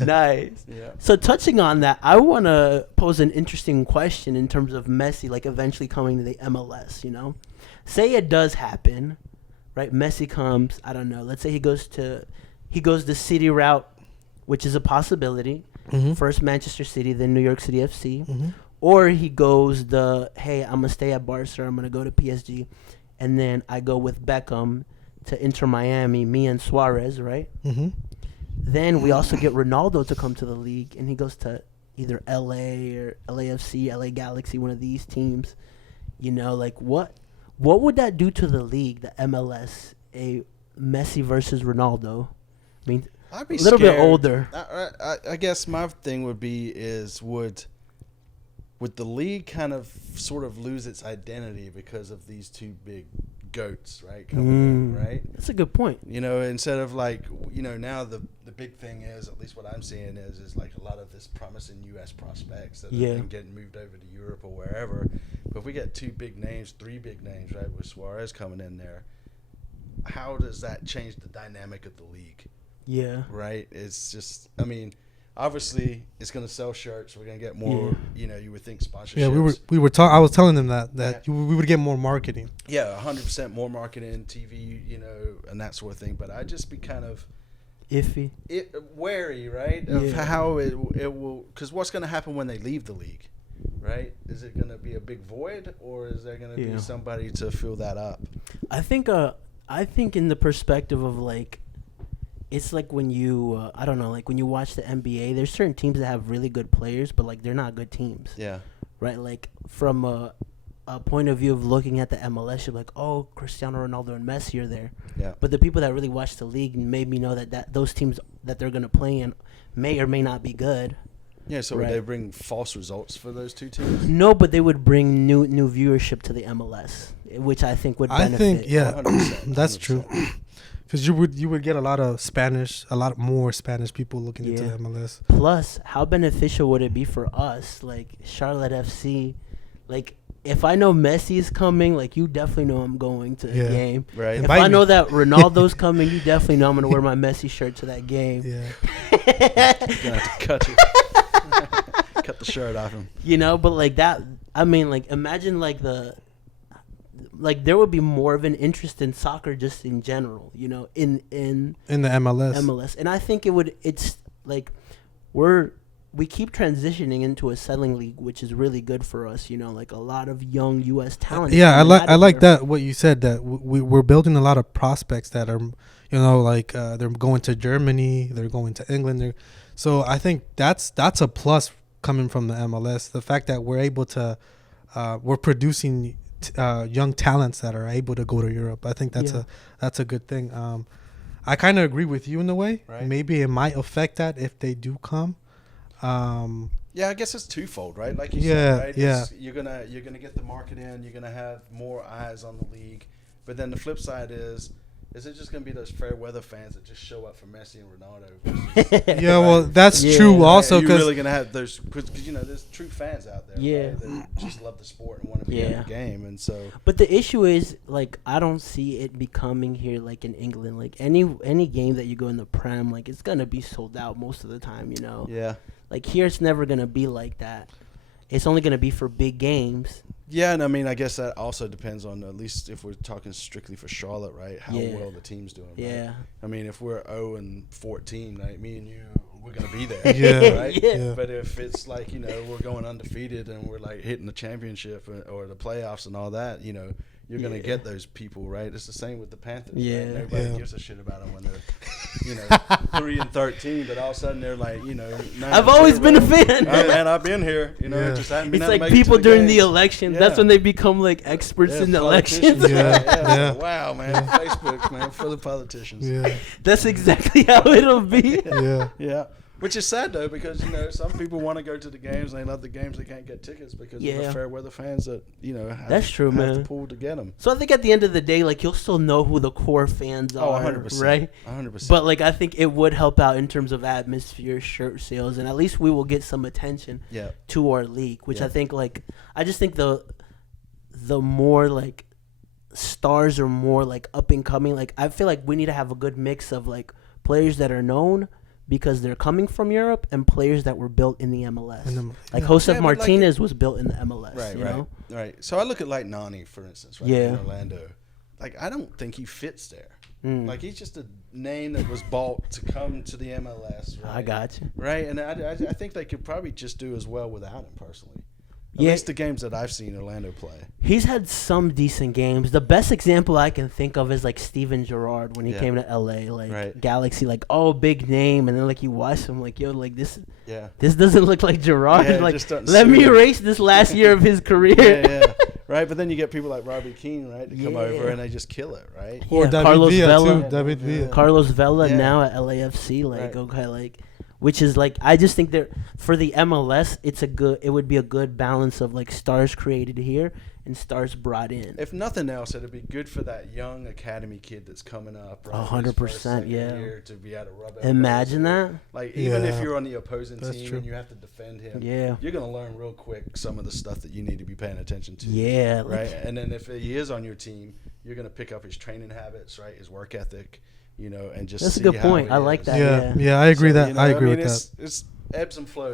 Nice. Yeah. So touching on that, I want to pose an interesting question in terms of Messi, like eventually coming to the MLS. Say it does happen, right? Messi comes. I don't know. Let's say he goes the city route, which is a possibility. Mm-hmm. First Manchester City, then New York City FC, Mm-hmm. or he goes hey, I'm gonna stay at Barca. I'm gonna go to PSG, and then I go with Beckham to Inter Miami. Me and Suarez, right? Mm-hmm. Then we also get Ronaldo to come to the league, and he goes to either LA or LAFC, LA Galaxy, one of these teams. Like what would that do to the league, the MLS, a Messi versus Ronaldo? I mean, I'd be a little scared. bit older. I guess my thing would be would the league kind of sort of lose its identity because of these two big goats, right? Coming in, right? That's a good point. Instead of now the big thing is, at least what I'm seeing is like a lot of this promising U.S. prospects that have been getting moved over to Europe or wherever. But if we get three big names, right, with Suarez coming in there, how does that change the dynamic of the league? Yeah. Right? It's just, obviously it's going to sell shirts. We're going to get more, you would think sponsorships. Yeah, I was telling them that we would get more marketing. Yeah, 100% more marketing, TV, and that sort of thing. But I'd just be kind of iffy, wary, right, of how it will, because what's going to happen when they leave the league, right? Is it going to be a big void, or is there going to be somebody to fill that up? I think in the perspective of like, it's like when you I don't know, like when you watch the NBA, there's certain teams that have really good players, but like they're not good teams. Yeah. Right. Like from a point of view of looking at the MLS, you're like, oh, Cristiano Ronaldo and Messi are there. Yeah. But the people that really watch the league made me know that those teams that they're gonna play in may or may not be good. Yeah. So would they bring false results for those two teams? No, but they would bring new viewership to the MLS, which I think would benefit. I think 100%, that's true. Because you would get a lot more Spanish people looking into the MLS. Plus, how beneficial would it be for us, like Charlotte FC? Like, if I know Messi is coming, like you definitely know I'm going to the game. Right. If I know that Ronaldo's coming, you definitely know I'm gonna wear my Messi shirt to that game. Yeah. You're gonna have to cut the shirt off him. But like that, I mean, like imagine like there would be more of an interest in soccer just in general, in the MLS. And I think it's like we keep transitioning into a selling league, which is really good for us, like a lot of young US talent. Yeah, I like that what you said, that we're building a lot of prospects that are they're going to Germany, they're going to England, so I think that's a plus coming from the MLS, the fact that we're able to we're producing young talents that are able to go to Europe. I think that's a good thing. I kind of agree with you in a way. Right. Maybe it might affect that if they do come. Yeah, I guess it's twofold, right? Like you said, right? Yeah. You're gonna get the market in. You're gonna have more eyes on the league. But then the flip side is it just gonna be those fair weather fans that just show up for Messi and Ronaldo? Yeah, well, that's true. Also, you're because really gonna have those, because there's true fans out there. Yeah. Right, that just love the sport and want to be in the game, and so. But the issue is, like, I don't see it becoming here like in England. Like any game that you go in the Prem, like it's gonna be sold out most of the time. Yeah. Like here, it's never gonna be like that. It's only gonna be for big games. Yeah, and I mean, I guess that also depends on, at least if we're talking strictly for Charlotte, right? How well the team's doing. Right? Yeah. I mean, if we're 0-14, right, me and you, we're gonna be there. Right. Yeah. But if it's like we're going undefeated and we're like hitting the championship or the playoffs and all that, you're gonna get those people, right? It's the same with the Panthers. Yeah. Right? Nobody gives a shit about them when they're 3-13, but all of a sudden they're like, I've always been a fan. Man, I've been here. Just haven't been it's able to like make people it to during the games. election. That's when they become like experts in the elections. Yeah. Wow, man. Facebook, man, full of politicians. Yeah. That's exactly how it'll be. Yeah. Which is sad though, because some people want to go to the games and they love the games. They can't get tickets because of the fair weather fans that That's true, have man. to pull to get them. So I think at the end of the day, like you'll still know who the core fans are, 100%, right? 100%. But like I think it would help out in terms of atmosphere, shirt sales, and at least we will get some attention to our league. Which I think I just think the more like stars are more like up and coming. Like I feel like we need to have a good mix of like players that are known because they're coming from Europe and players that were built in the MLS. Like yeah. Josef Yeah, but Martinez was built in the MLS. Right, you right, know? right. So I look at like Nani, for instance, right, Yeah. in Orlando. Like, I don't think he fits there. Mm. Like, he's just a name that was bought to come to the MLS. Right? I got you. Right, and I think they could probably just do as well without him personally. At Yeah. least the games that I've seen Orlando play. He's had some decent games. The best example I can think of is like Steven Gerrard when he Yeah. came to LA, like Right. Galaxy, like big name, and then like you watch him, like yo, like this Yeah. doesn't look like Gerrard. Yeah, it like just doesn't let me suit him. erase this last year of his career. Yeah. Right, but then you get people like Robbie Keane, right, to come Yeah. over and they just kill it, right? Or Yeah, David Carlos Villa Vela. too. David Yeah. Villa. Carlos Vela Yeah. now at LAFC, like Right. okay, like which is like I just think that for the MLS, it would be a good balance of like stars created here and stars brought in. If nothing else, it'd be good for that young academy kid that's coming up. Right, 100%, yeah. To be able to rub elbows. Imagine that. Like, even if Yeah. you're on the opposing That's team true. and you have to defend him, Yeah. you're going to learn real quick some of the stuff that you need to be paying attention to. Yeah, Right? like, And then if he is on your team, you're going to pick up his training habits, right? His work ethic, and just that's a see good how point. he I like is. that. Yeah, I agree So, that. I agree with that. It's ebbs and flows.